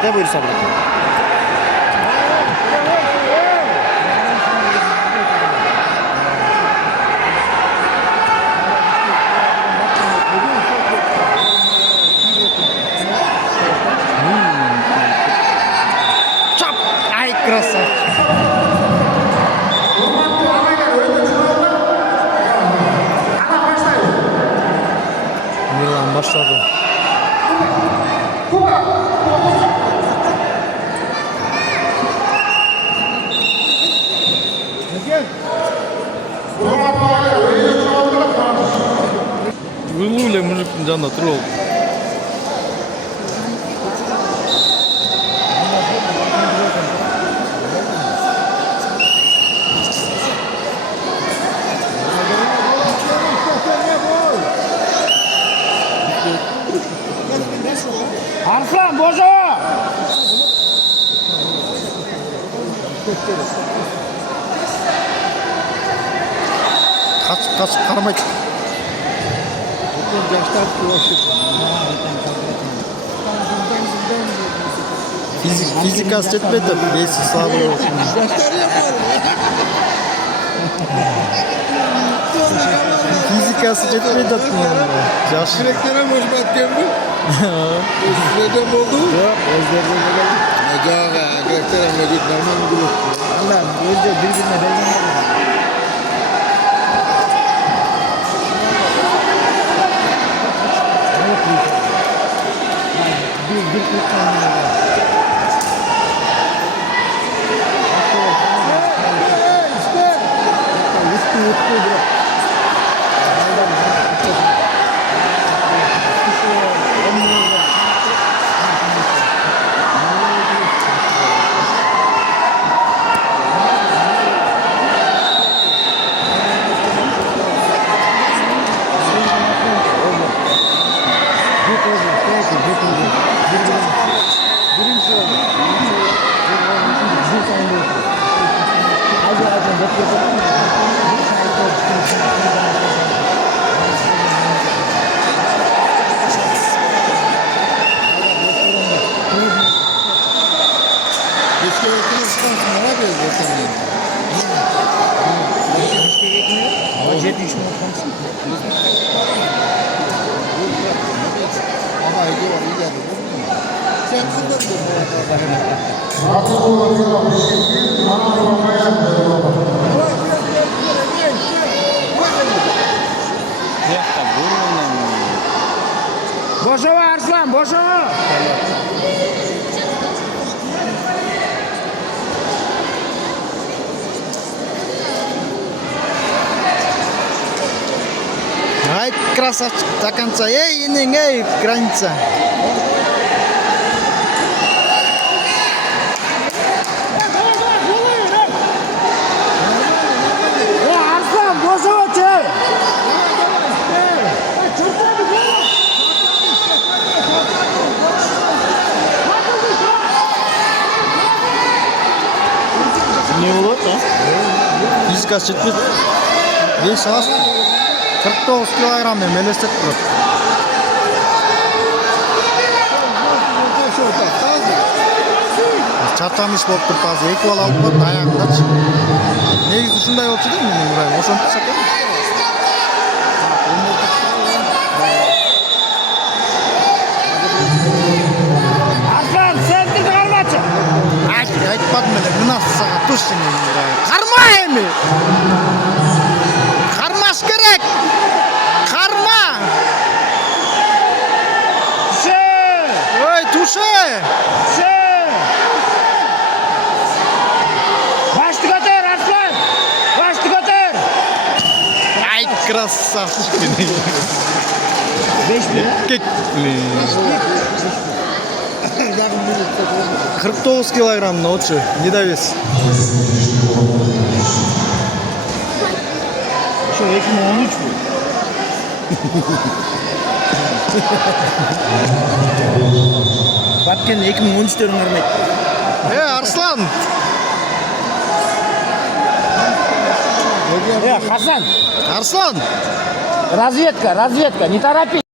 болады, бұйырса бір. Чап! Ай, красавчик! Милан başladı. Өлі мұжықтың жанында тұр ол. Arslan, Bozo! Kaçıp karmaydı. Fizikası etmedi de beysi sağlığı olsun. Fizikası etmedi de yaş. Küreklere mi hoşbat geldi? Kürekler mi oldu? Yok, özlerine geldi. Acaba küreklere mi git normal gibi. Allah'ım, özler birbirine belirlenmedi. Божова, Арслан, Божова! Ай, красавчик, до конца. Эй, инин, эй, граница. Арслан, Божова, чей! Ne olur da? Fizikası etmedi. Beysi az. 49 kilogrammen melestek durur. Çatamış болып тұр тазы. Екі бал алып барды аяғындашы. Негізі шындай болчу да менің ұрайым. Ошоны сатам. Арслан, сен тілді қармачы! Айтпадым эле, мына сага туш менин ұрайым. Карма эми! Кармаш керек! Карма! Түші! Ой, туше! Түші! Başты көтер, Арслан! Başты көтер! Ай, красавчик менин. 5 bin. Кек, блин. 49 килограмм, научи, недовес. Şu 2013 bu. Баткен 2013'lerin örnek. Арслан! Хасан, Арслан! разведка, не торопись.